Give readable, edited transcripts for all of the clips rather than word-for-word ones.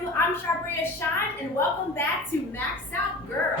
you? I'm Charbria Shine, and welcome back to Max Out Girl.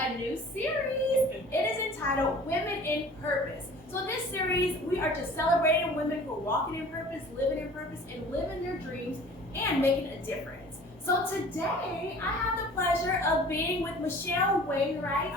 A new series. It is entitled Women in Purpose. So this series, we are just celebrating women who are walking in purpose, living in purpose, and living their dreams and making a difference. So today, I have the pleasure of being with Michelle Wainwright.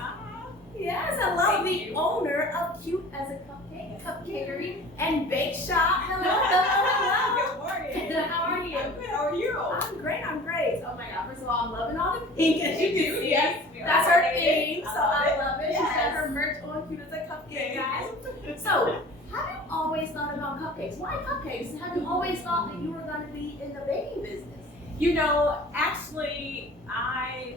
Yes, I love the owner of Cute as a Cupcake, Cupcakery, and Bake Shop. Hello, hello. Good morning. How are you? I'm good. How are you? I'm great. Oh my God, first of all, I'm loving all the pink, as you can see. Yes, That's her theme, so I love it. Yes. She has her merch on, Cute as a Cupcake, guys. So, have you always thought about cupcakes? Why cupcakes? Have you always thought that you were going to be in the baking business? You know, actually, I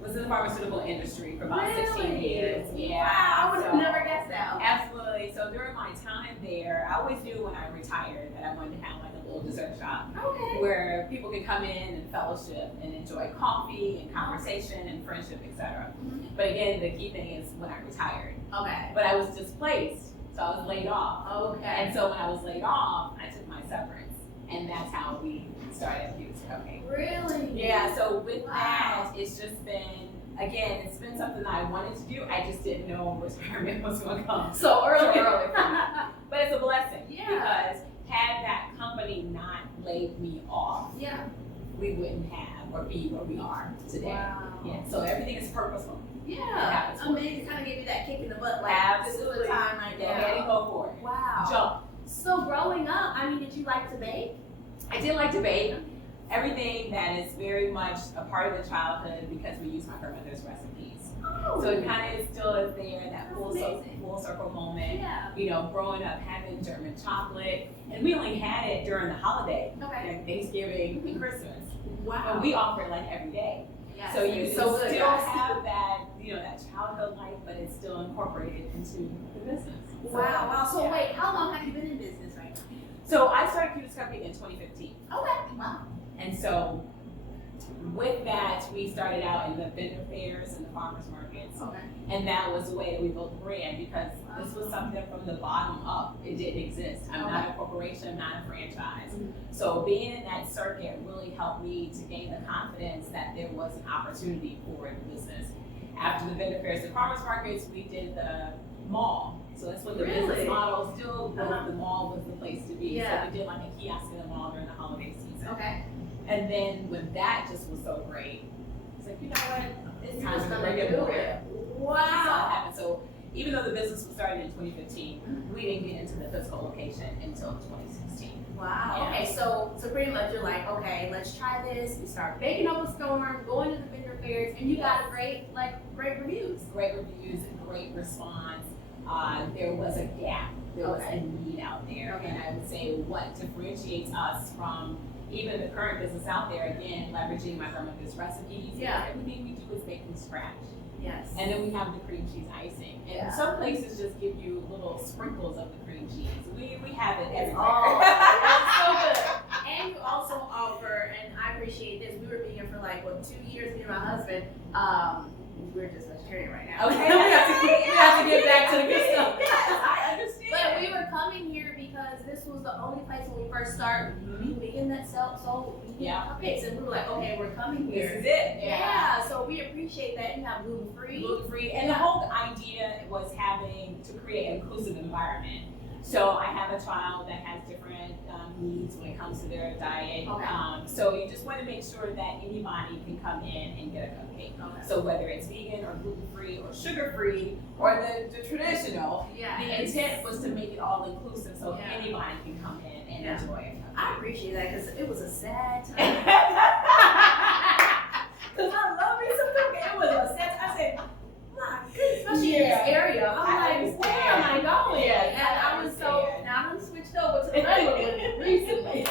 was in the pharmaceutical industry for about 16 years. Yeah. Wow, I would have never guessed that. Okay. Absolutely. So during my time there, I always knew when I retired that I wanted to have like a little dessert shop. Okay. Where people could come in and fellowship and enjoy coffee and conversation and friendship, etc. Mm-hmm. But again, the key thing is when I retired. Okay. But I was displaced, so I was laid off. Okay. And so when I was laid off, I took my severance, and that's how we started Cute as a Cupcake. Really? Yeah. So with Wow. that, it's just been. Again, it's been something that I wanted to do. I just didn't know retirement was going to come So early. But it's a blessing. Yeah. Because had that company not laid me off, Yeah. we wouldn't have or be where we are today. Wow. Yeah. So everything is purposeful. Yeah. Amazing. Kind of give you that kick in the butt. Like, Absolutely. this is the time right Go now. ahead and go for it. Wow. Jump. So growing up, I mean, did you like to bake? I did like to bake. Everything that is very much a part of the childhood because we use my grandmother's recipes. Oh. So it kind of still is there, that That's full amazing. circle moment. Yeah. You know, growing up having German chocolate, and we only had it during the holiday, Okay. like Thanksgiving and Christmas. Wow. And we offer it like every day. Yes. So you It's still good, have guys. that, you know, that childhood life, but it's still incorporated into the business. So, Wow. So yeah. wait, how long have you been in business right now? So I started Cute as Cupcake in 2015. Okay. Wow. And so with that, we started out in the vendor fairs and the farmers markets. Okay. And that was the way that we built the brand because this was something from the bottom up. It didn't exist. I'm not a corporation, I'm not a franchise. Mm-hmm. So being in that circuit really helped me to gain the confidence that there was an opportunity for the business. After the vendor fairs and farmers markets, we did the mall. So that's what the business model still was. The mall was the place to be. Yeah. So we did like a kiosk in the mall during the holiday season. Okay. And then when that just was so great, it's like, you know what? It's time to bring it do more. it. That's all Wow. happened. So even though the business was started in 2015, we didn't get into the physical location until 2016. Wow. Yeah. Okay, so pretty much you're like, okay, let's try this. You start baking up a storm, going to the vendor fairs, and you got great reviews. Great reviews, great response. There was a gap. There was a need out there. Okay. And I would say what differentiates us from even the current business out there, again, leveraging my grandmother's recipes. Yeah. Everything we do is made from scratch. Yes. And then we have the cream cheese icing. And Yeah. some places just give you little sprinkles of the cream cheese. We have it everywhere. Oh, that's so good. And you also offer, and I appreciate this, we were vegan for like, 2 years, me and my husband. We're just vegetarian right now. Okay. we have to get back to the good stuff. Yes, I understand. But we were coming here because this was the only place when we first started being vegan that sold vegan cupcakes. And we were like, okay, we're coming here. This is it. Yeah, so we appreciate that. You have gluten-free. Gluten-free. And the whole idea was having to create an inclusive environment. So I have a child that has different needs when it comes to their diet. Okay. So you just want to make sure that anybody can come in and get a cupcake. Okay. So whether it's vegan or gluten-free or sugar-free or the traditional, the intent was to make it all inclusive so anybody can come in and Yeah. enjoy it. I appreciate that because it was a sad time. Because I love me some cupcake. It was a sad time. I said, my goodness, especially in this area. I'm like, where am I going? Yes, And I was so, now I'm switched over to the regular one recently.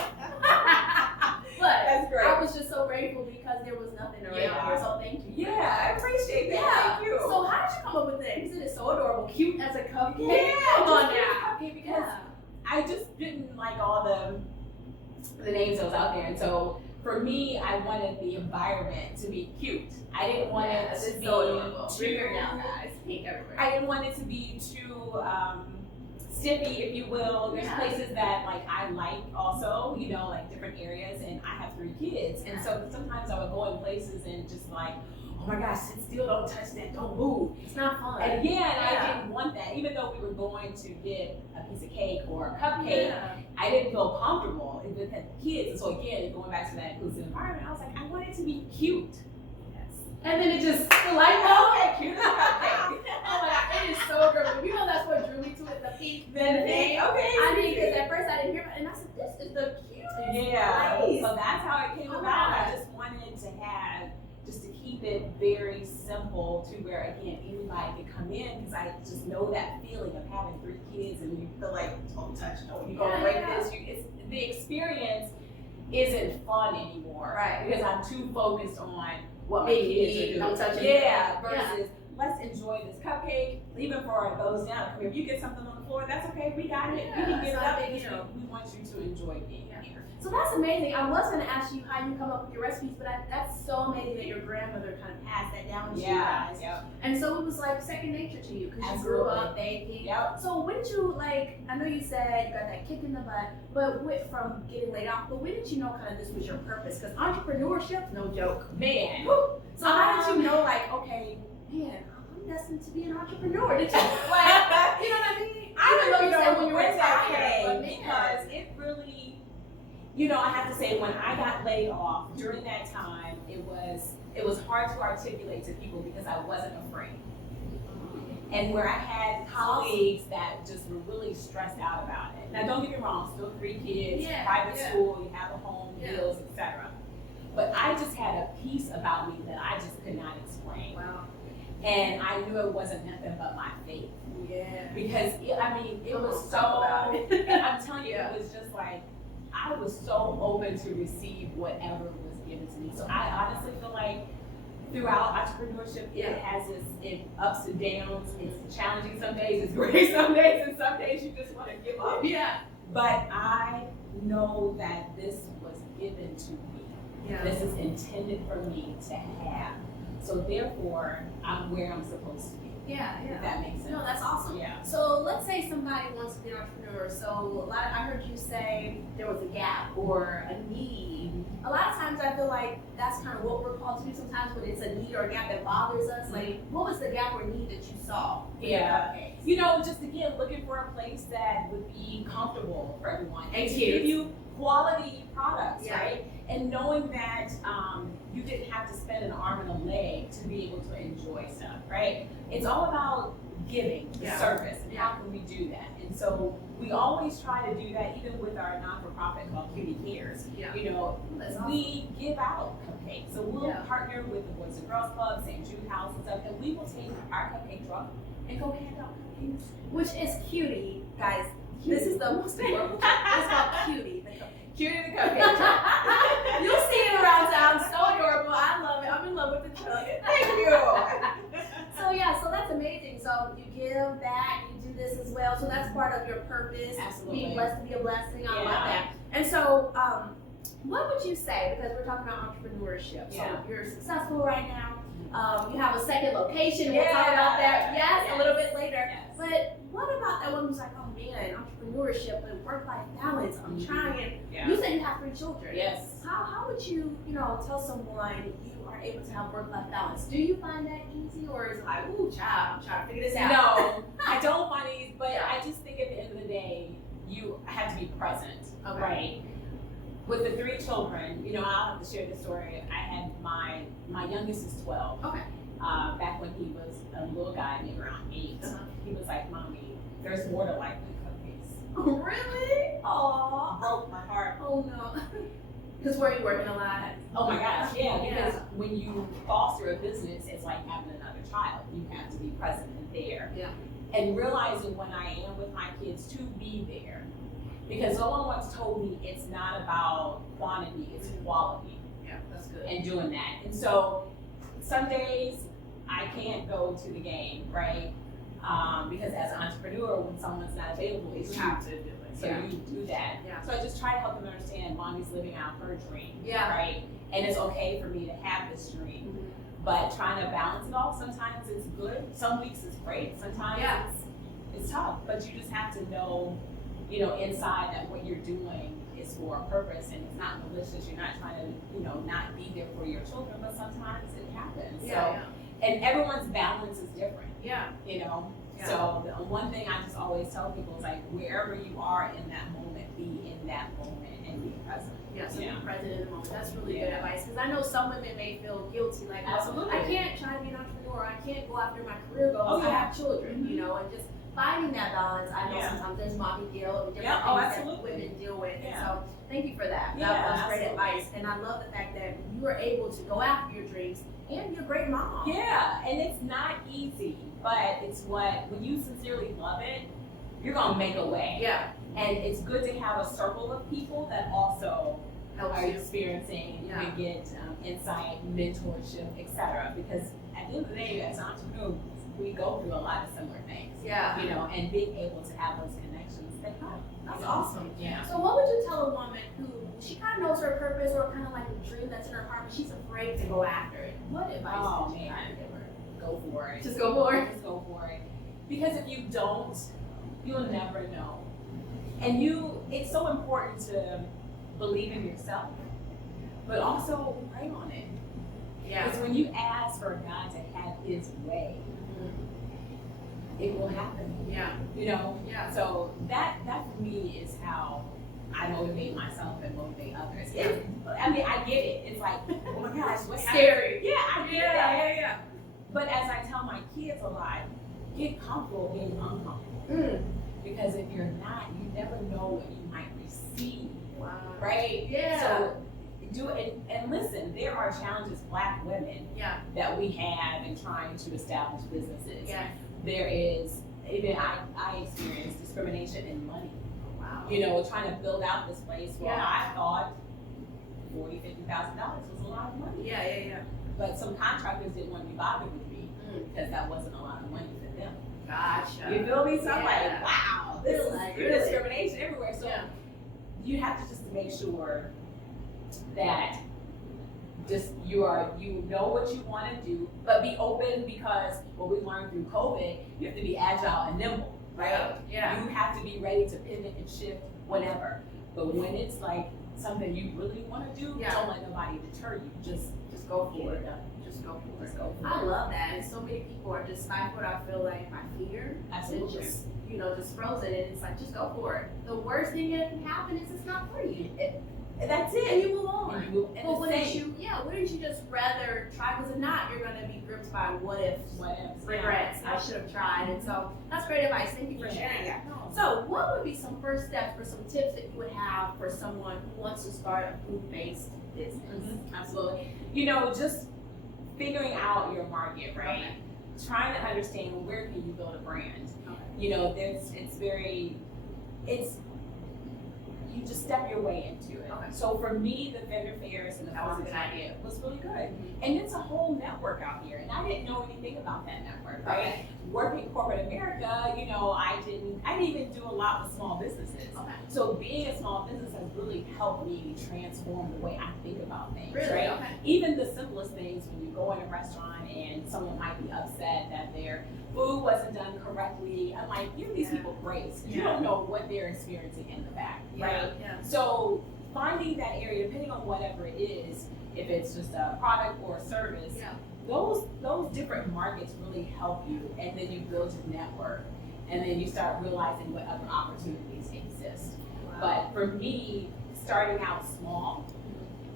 But That's great. I was just so grateful because there was nothing around here. So thank you. Yeah, I appreciate that. Yeah. Thank you. So how did you come up with that? Because it is so adorable, cute as a cupcake. Yeah, Come on just now. cupcake because I just didn't like all the names that was out there, and so for me, I wanted the environment to be cute. I didn't want it to be Bigger now, guys. Pink everywhere. I didn't want it to be too stiffy, if you will. There's places that like I like also, you know, like different areas, and I have 3 kids, and so sometimes I would go in places and just like, oh my gosh, sit still, don't touch that, don't move. It's not fun. And I didn't want that. Even though we were going to get a piece of cake or a cupcake, I didn't feel comfortable with the kids. And so again, going back to that inclusive environment, I was like, I want it to be cute. And then it just, the light bulb. Okay, cute as a cupcake. Oh my God, it is so good. You know that's what drew me to it, the pink. Then the pink, okay. I mean, because at first I didn't hear it, and I said, this is the cutest. Yeah, place. so that's how it came Oh about. my I just wanted to have, just to keep it very simple to where, again, anybody could come in, because I just know that feeling of having 3 kids and you feel like, don't touch, no, you're gonna break this. It's, the experience isn't fun anymore. Right. Because I'm too focused on what my kids are doing. Don't touch it. Yeah, versus let's enjoy this cupcake. Even for those down here, if you get something on the floor, that's okay. We got it. You can get it up. Because we want you to enjoy being here. So that's amazing. I was going to ask you how you come up with your recipes, but that's so amazing that your grandmother kind of passed that down to you guys. Yep. And so it was like second nature to you because you grew up baking. Yep. So when did you, like, I know you said you got that kick in the butt, but from getting laid off, but when did you know kind of this was your purpose? Because entrepreneurship, no joke. Man. Woo. So how did you know, like, okay, man, I'm destined to be an entrepreneur? Did you, like, you know what I mean? I Even though you said know when you were it's retired, okay, but because it really, you know, I have to say, when I got laid off during that time, it was hard to articulate to people because I wasn't afraid. And where I had colleagues that just were really stressed out about it. Now, don't get me wrong, still 3 kids, private school, you have a home, bills, etc. But I just had a piece about me that I just could not explain. Wow. And I knew it wasn't nothing but my faith. Yeah. Because, it was so, I'm telling you, it was just like, I was so open to receive whatever was given to me. So I honestly feel like throughout entrepreneurship, it has its ups and downs. It's challenging some days, it's great some days, and some days you just want to give up. Yeah. But I know that this was given to me. Yeah. This is intended for me to have. So therefore, I'm where I'm supposed to be. Yeah. If that makes sense. No, that's awesome. Yeah. So let's say somebody wants to be an entrepreneur. So I heard you say there was a gap or a need. A lot of times I feel like that's kind of what we're called to do sometimes when it's a need or a gap that bothers us. Like, what was the gap or need that you saw? You know, just again, looking for a place that would be comfortable for everyone and to kids. give you quality products, Yeah. right? And knowing that you didn't have to spend an arm and a leg to be able to enjoy stuff, right? It's all about giving the service and how can we do that? And so we always try to do that, even with our non-for-profit called Cutie Cares. Yeah. You know, we give out cupcakes. So we'll partner with the Boys and Girls Club, St. Jude House and stuff, and we will take our cupcake truck and go hand out cupcakes. Which is Cutie, guys. This is the most important. It's called Cutie, the cupcake. Cutie the cupcake truck. You'll see it around town. So adorable. I love it. I'm in love with the truck. Thank you. So that's amazing. So you give back, you do this as well. So that's part of your purpose. Absolutely. Being blessed to be a blessing. I love that. And so, what would you say? Because we're talking about entrepreneurship. So you're successful right now. You have a second location. We'll talk about that. Yes, a little bit later. Yes. But what about that one who's like, oh man, entrepreneurship and work-life balance? I'm trying. You said you have 3 children. Yes. How would you, tell someone you are able to have work-life balance? Do you find that easy, or is it like, ooh, child, I'm trying to figure this out? No, I don't find it easy, but I just think at the end of the day, you have to be present, right? With the 3 children, I'll have to share this story. I had my youngest is 12. Okay. Back when he was a little guy, maybe around 8, he was like, Mommy, there's more to life than cupcakes. Really? Aww. Oh no. Because were you working a lot? Oh my gosh, yeah, because when you foster a business, it's like having another child. You have to be present and there. Yeah. And realizing when I am with my kids to be there. Because someone once told me it's not about quantity, it's quality. Yeah, that's good. And doing that. And so some days I can't go to the game, right? Because as an entrepreneur, when someone's not available, it's You have to do it. so you do that. Yeah. So I just try to help them understand mommy's living out her dream, Yeah. right? And it's okay for me to have this dream. Mm-hmm. But trying to balance it all, sometimes it's good, some weeks it's great, sometimes it's tough. But you just have to know, inside that what you're doing is for a purpose and it's not malicious. You're not trying to, not be there for your children, but sometimes it happens. And everyone's balance is different. Yeah. Yeah. So the one thing I just always tell people is like wherever you are in that moment, be in that moment and be present. Yeah, so be present in the moment. That's really good advice because I know some women may feel guilty, like, absolutely, I can't try to be an entrepreneur. I can't go after my career goals. I have children, and just finding that balance. I know sometimes there's mommy guilt and different things that women deal with. And so thank you for that. That's great advice. And I love the fact that you are able to go after your dreams and you're a great mom. Yeah, and it's not easy, but it's when you sincerely love it, you're gonna make a way. Yeah. And it's good to have a circle of people that also are experiencing, and you can get insight, mentorship, etc. Because at the end of the day, as entrepreneurs, we go through a lot of similar things. Yeah. And being able to have those connections, they help. That's awesome. Yeah. So what would you tell a woman who she kind of knows her purpose or kind of like a dream that's in her heart, but she's afraid to go after it? What advice would you try to give her? Go for it. Just go for it. Just go for it. Because if you don't, you'll never know. And it's so important to believe in yourself, but also pray on it. Yeah. Because when you ask for God to have His way, it will happen. Yeah. Yeah. So that for me is how I motivate myself and motivate others. I get it. It's like, oh my gosh, what's scary? Yeah, I get that. Yeah. But as I tell my kids a lot, get comfortable being uncomfortable. Because if you're not, you never know what you might receive. Wow. Right? Yeah. So do it and listen, there are challenges, Black women, that we have in trying to establish businesses. Yeah. There is, even I experienced discrimination in money. Wow. Trying to build out this place where I thought $40,000, $50,000 was a lot of money. Yeah. But some contractors didn't want to be bothered with me because that wasn't a lot of money for them. Gotcha. You feel me? So I'm like, wow, this is discrimination everywhere. So you have to just make sure that you know what you want to do, but be open because what we learned through COVID, you have to be agile and nimble, right? Yeah. You have to be ready to pivot and shift whenever. But when it's like something you really want to do, don't let nobody deter you. Just go for it. Just go for it. I love that. And so many people are just stifled. I feel like my fear. Absolutely. And just frozen. And it's like, just go for it. The worst thing that can happen is it's not for you. That's it. And you move on. But wouldn't you just rather try? Because if not, you're going to be gripped by what ifs, regrets. I should have tried. And so that's great advice. Thank you for sharing that. So what would be some first steps or some tips that you would have for someone who wants to start a food-based business? Absolutely. Just figuring out your market, right? Okay. Trying to understand where can you build a brand. Okay. You just step your way into it. Okay. So for me, the vendor fairs and the farmers idea was really good. Mm-hmm. And it's a whole network out here. And I didn't know anything about that network, right? Okay. Working in corporate America, I didn't even do a lot with small businesses. Okay. So being a small business has really helped me transform the way I think about things, right? Okay. Even the simplest things, when you go in a restaurant and someone might be upset that their food wasn't done correctly, I'm like, give these people grace. You don't know what they're experiencing in the back, right? Yeah. So finding that area, depending on whatever it is, if it's just a product or a service, those different markets really help you, and then you build your network, and then you start realizing what other opportunities exist. Wow. But for me, starting out small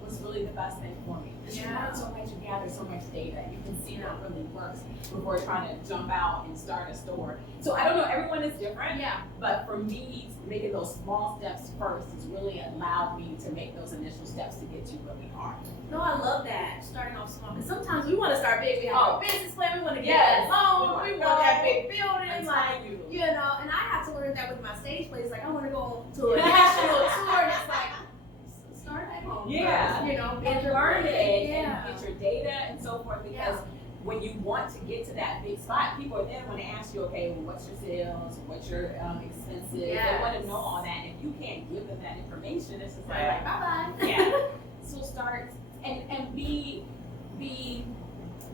was really the best thing for me. Because you learn so much, you gather so much data, you can see what really works before trying to jump out and start a store. So I don't know, everyone is different. Yeah. But for me, making those small steps first has really allowed me to make those initial steps to get to where we are. No, I love that. Starting off small. Because sometimes we want to start big. We have a business plan. We want to get Yes. that loan. We want that big building. I'm Like, telling you. you know, and I have to learn that with my stage plays. Like, I want to go to a national tour. And it's like, start at home. Yeah. First, you know, And your learn brand. it Yeah. and get your data and so forth, because when you want to get to that big spot, people are then want to ask you, okay, well, what's your sales, what's your expenses? They want to know all that. And if you can't give them that information, it's just like, bye-bye. yeah. So start and be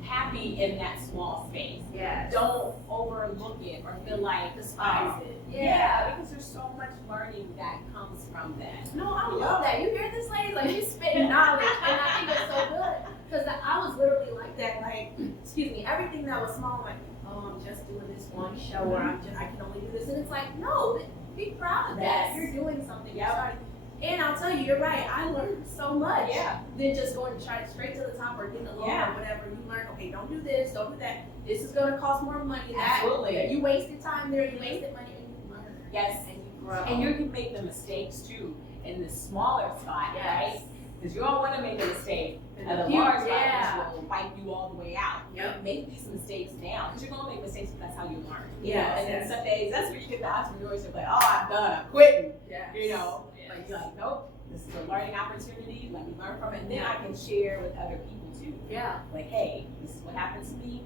happy in that small space. Yeah. Don't overlook it or feel like despise it. Yeah. Because there's so much learning that comes from that. No, I love that. You hear this, lady? Like, she's spitting knowledge, and I think it's so good. Because I was literally like that. Like, excuse me, everything that was small, like, oh, I'm just doing this one show, or I can only do this, and it's like, no, be proud of that. Yes. You're doing something. Yeah. And I'll tell you, you're right. I learned so much. Yeah. Than just going straight to the top or getting a loan or whatever. You learn, okay, don't do this, don't do that. This is going to cost more money. Absolutely. That you wasted time there, you wasted money, and you learn. Yes. And you grow. And you can make the mistakes too in the smaller spot, right? Because you don't want to make a mistake at a large spot, which will wipe you all the way out. Yep. Make these mistakes now, because you're going to make mistakes, because that's how you learn. Yes. And then some days, that's where you get the entrepreneurship, like, oh, I'm done, I'm quitting. Yes. You know, but you're like, nope, this is a learning opportunity. Let me learn from it, and then I can share with other people too. Yeah. Like, hey, this is what happens to me.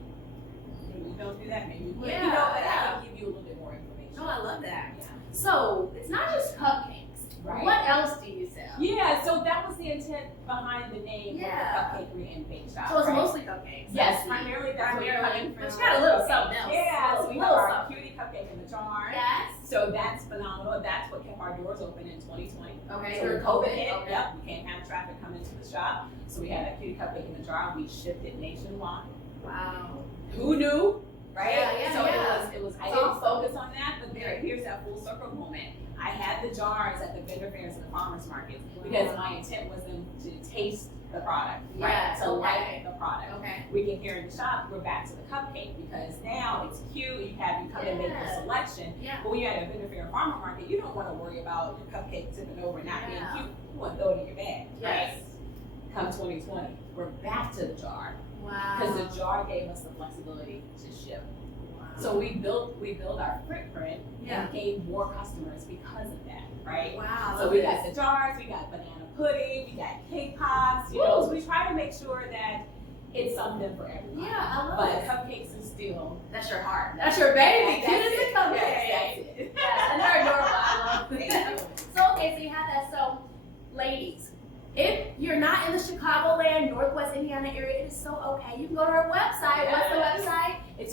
Maybe you don't do that. Maybe you quit. Yeah. You know, but I can give you a little bit more information. No, I love that. Yeah. So it's not just cupcakes. Right. What else do you sell? Yeah, so that was the intent behind the name Yeah. of the Cupcakery and Bake Shop. So it's right? mostly cupcakes. Yes, primarily that's where you're Primarily. coming from. But you got a little something else. Yeah, so we have Little our something. cutie cupcake in the jar. Yes. So that's phenomenal. That's what kept our doors open in 2020. Okay. So During when COVID COVID. hit, Okay. yep, we can't have traffic coming to the shop. So we had a cutie cupcake in the jar. We shipped it nationwide. Wow. Who knew? Right? Yeah, so yeah. it was I That's didn't awesome. focus on that, but here's that full circle moment. I had the jars at the vendor fairs and the farmers markets because my intent was them to taste the product, Yes, right? To okay. like the product. Okay. We get here in the shop, we're back to the cupcake because now it's cute. You have you come and make your selection. Yeah. But when you're at a vendor fair or farmer market, you don't want to worry about your cupcake tipping over and not being cute. You want to throw it in your bag, right? Come 2020, we're back to the jar Wow. because the jar gave us the flexibility to ship. So we built our footprint and gained more customers because of that, right? Wow. So we got the jars, we got banana pudding, we got cake pops, you know, so we try to make sure that it's something for everyone. Yeah, I love but it. Cupcakes is still That's your heart. That's your baby. That's Cute as a it. cupcake. Yes, that's it. Yes, and they're adorable. I love Thank them. you. So okay, so you have that. So, ladies, if you're not in the Chicagoland, Northwest Indiana area, it is so okay. You can go to our website. What's the website? It's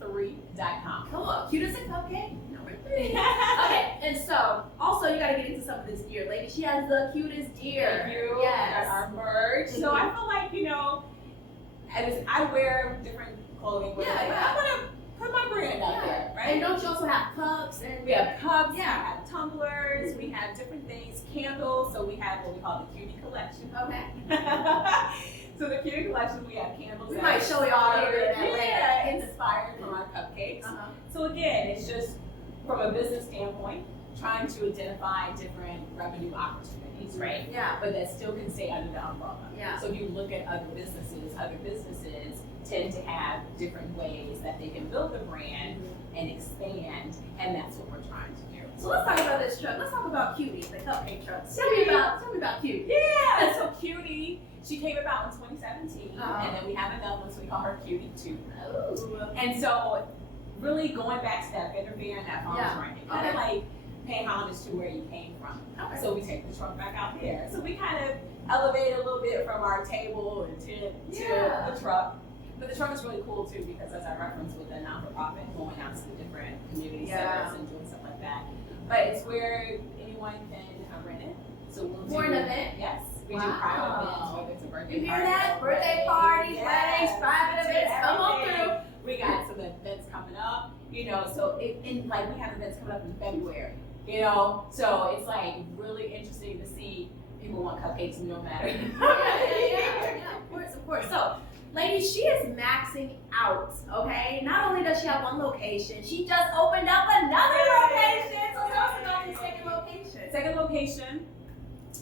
cuteasacupcake3.com. Come on, cute as a cupcake. Number 3. Okay, and so also you got to get into some of this gear, lady. She has the cutest gear. Thank you. Yes. Our merch. So I feel like, you know, I wear different clothing. But I want to put my brand out there, right? And don't you also have cups and we have cups, Yeah. we have tumblers, we have different things, candles. So we have what we call the cutie collection. Okay. So the cutie collection, we have candles. We that might are show y'all a little bit of that yeah, later. inspired from our cupcakes. Uh-huh. So again, it's just from a business standpoint, trying to identify different revenue opportunities, right? Yeah. But that still can stay under the umbrella. Yeah. So if you look at other businesses tend to have different ways that they can build the brand and expand, and that's what we're trying to do. So let's talk about this truck. Let's talk about Cutie, the cupcake truck. Tell me about Cutie. Yeah, so Cutie, she came about in 2017, Uh-huh. and then we have another one, so we call her Cutie 2. Ooh. And so, really going back to that vendor fair and that farmer's market, kind of like paying homage to where you came from. Okay. So we take the truck back out there. So we kind of elevate a little bit from our table and to the truck. But the truck is really cool too because as I referenced with the non-for-profit, going out to the different community centers and doing stuff like that. But it's where anyone can rent it. So we'll do an event? Yes. We do private events, whether it's a birthday You hear party. that? or Birthday parties, weddings, private we do events, come on everything. through. We got some events coming up, you know, so like we have events coming up in February, you know, so it's like really interesting to see people want cupcakes no matter. Yeah, of course. So, ladies, she is maxing out, okay? Not only does she have one location, she just opened up another location. So tell us about the second location. Second location.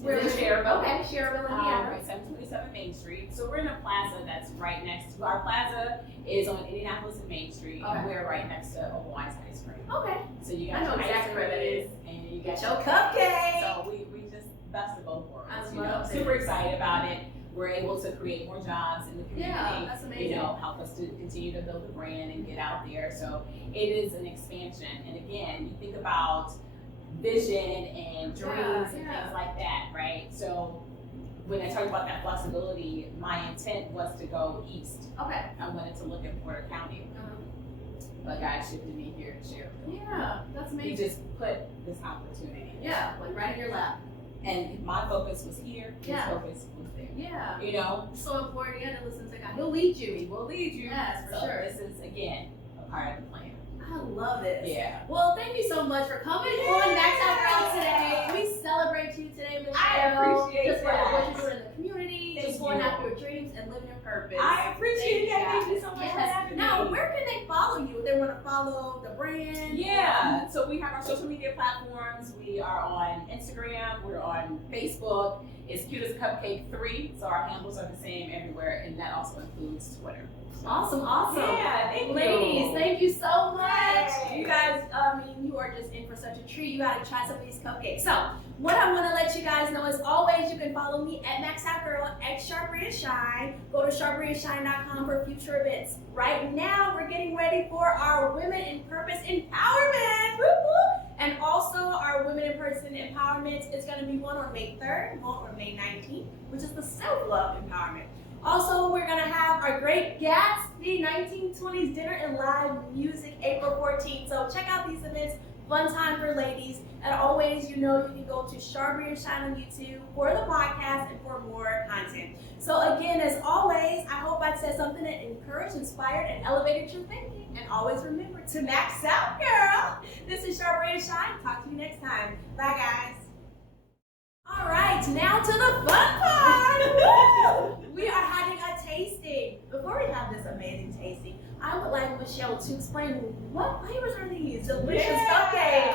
We're in Cherville. Okay, Cherville, Indiana. 727 Main Street. So we're in a plaza that's right next to, our plaza is on Indianapolis and Main Street, and we're right next to Hawaii's Ice Cream. Okay. So you got I know your exactly ice where that cream, is. and you got Your cupcake. So we just best of both worlds. I You know, love it. super excited about it. We're able to create more jobs in the community. Yeah, that's amazing. You know, help us to continue to build the brand and get out there. So it is an expansion. And again, you think about vision and dreams and things like that, right? So when I talked about that flexibility, my intent was to go east. Okay. I wanted to look at Porter County, but God shifted me here to Cherville. Yeah, that's He amazing. just put this opportunity. Yeah, like right in your lap. And my focus was here. His focus was there. Yeah. You know, So important. You got to listen to God. He'll lead you. He will lead you. Yes, for so sure. This is again a part of the plan. I love this. Yeah. Well, thank you so much for coming on Max Out Girl today. We celebrate you today, Michelle. I appreciate just for that. what you're doing in the community, Thank just going you. after your dreams and living your purpose. I appreciate that. guys. Thank you so much for Yes. having me. Now, where can they follow you? If they want to follow the brand. Yeah, so we have our social media platforms. We are on Instagram, we're on Facebook. It's Cute as a Cupcake 3, so our handles are the same everywhere, and that also includes Twitter. Awesome. Yeah, thank you. Ladies, thank you so much. Yay. You guys, you are just in for such a treat. You gotta try some of these cupcakes. So, what I want to let you guys know is always you can follow me at MaxOutGirl at Charbria Shine. Go to CharbriaShine.com for future events. Right now, we're getting ready for our Women in Purpose Empowerment. Woo-hoo. And also our Women in Person Empowerment is going to be one on May 3rd, one on May 19th, which is the Self-Love Empowerment. Also, we're going to have our Great Gatsby 1920s Dinner and Live Music April 14th. So check out these events. Fun time for ladies. And always, you know, you can go to Charbria Shine on YouTube for the podcast and for more content. So again, as always, I hope I said something that encouraged, inspired, and elevated your thinking. And always remember to max out, girl. This is Charbria Shine. Talk to you next time. Bye, guys. All right, now to the fun part. Woo! We are having a tasting. Before we have this amazing tasting, I would like Michelle to explain what flavors are these delicious cupcakes.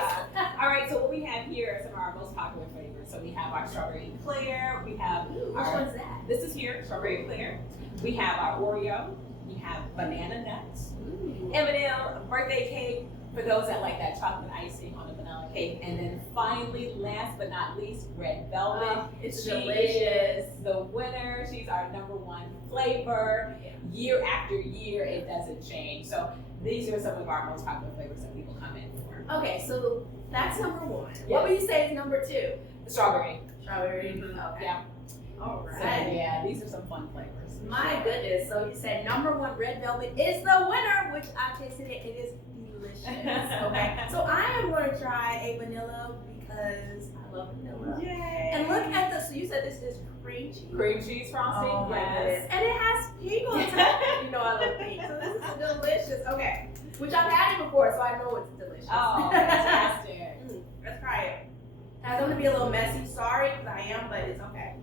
All right, so what we have here are some of our most popular flavors. So we have our strawberry eclair. We have Which one's that? This is here, strawberry eclair. We have our Oreo. We have banana nuts. M&M birthday cake for those that like that chocolate icing on a vanilla cake. And then finally, last but not least, red velvet. It's She delicious. is the winner. She's our #1 flavor. Year after year, it doesn't change. So these are some of our most popular flavors that people come in for. Okay, so that's #1. Yes. What would you say is #2? Strawberry. Strawberry. Mhm. Okay. Yeah. All So, right. yeah, these are some fun flavors. My goodness. So you said #1 red velvet is the winner, which I tasted it. It is delicious. Okay. So I am going to try a vanilla because I love vanilla. Yay. And look at this. So you said this is cream cheese. Cream cheese frosting. Oh my yes. goodness. And it has pink on top. You know I love pink. So this is delicious. Okay. Which I've had it before, so I know it's delicious. Oh, fantastic. Let's try it. Guys, I'm gonna be a little messy. Sorry, because I am, but it's okay.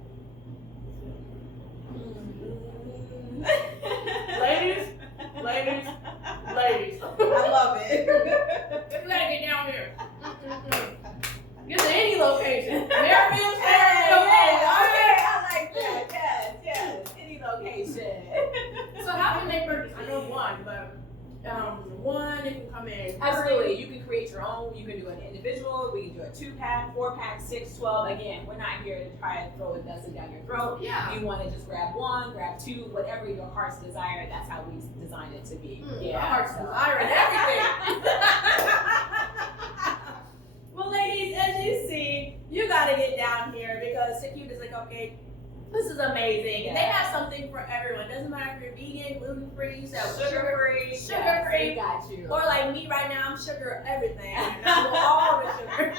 Ladies, ladies, ladies. I love it. You gotta get down here. Get to any location. Maryville, Hey, okay. I like that. Yes. Any location. So how can they purchase? I know one, but one it can come in. Absolutely. You can create your own. You can do an individual. We can do a 2-pack, 4-pack, 6, 12. Again, we're not here to try and throw a dozen down your throat. Yeah. You want to just grab one, grab two, whatever your heart's desire. That's how we designed it to be. My heart's desire and everything. Well, ladies, as you see, you gotta get down here because to Cute as a Cupcake, this is amazing. Yeah. They have something for everyone. Doesn't matter if you're vegan, gluten free, Sugar-free. Sugar-free. Yes, we got you. or like me right now, I'm sugar everything. And I want all the sugar.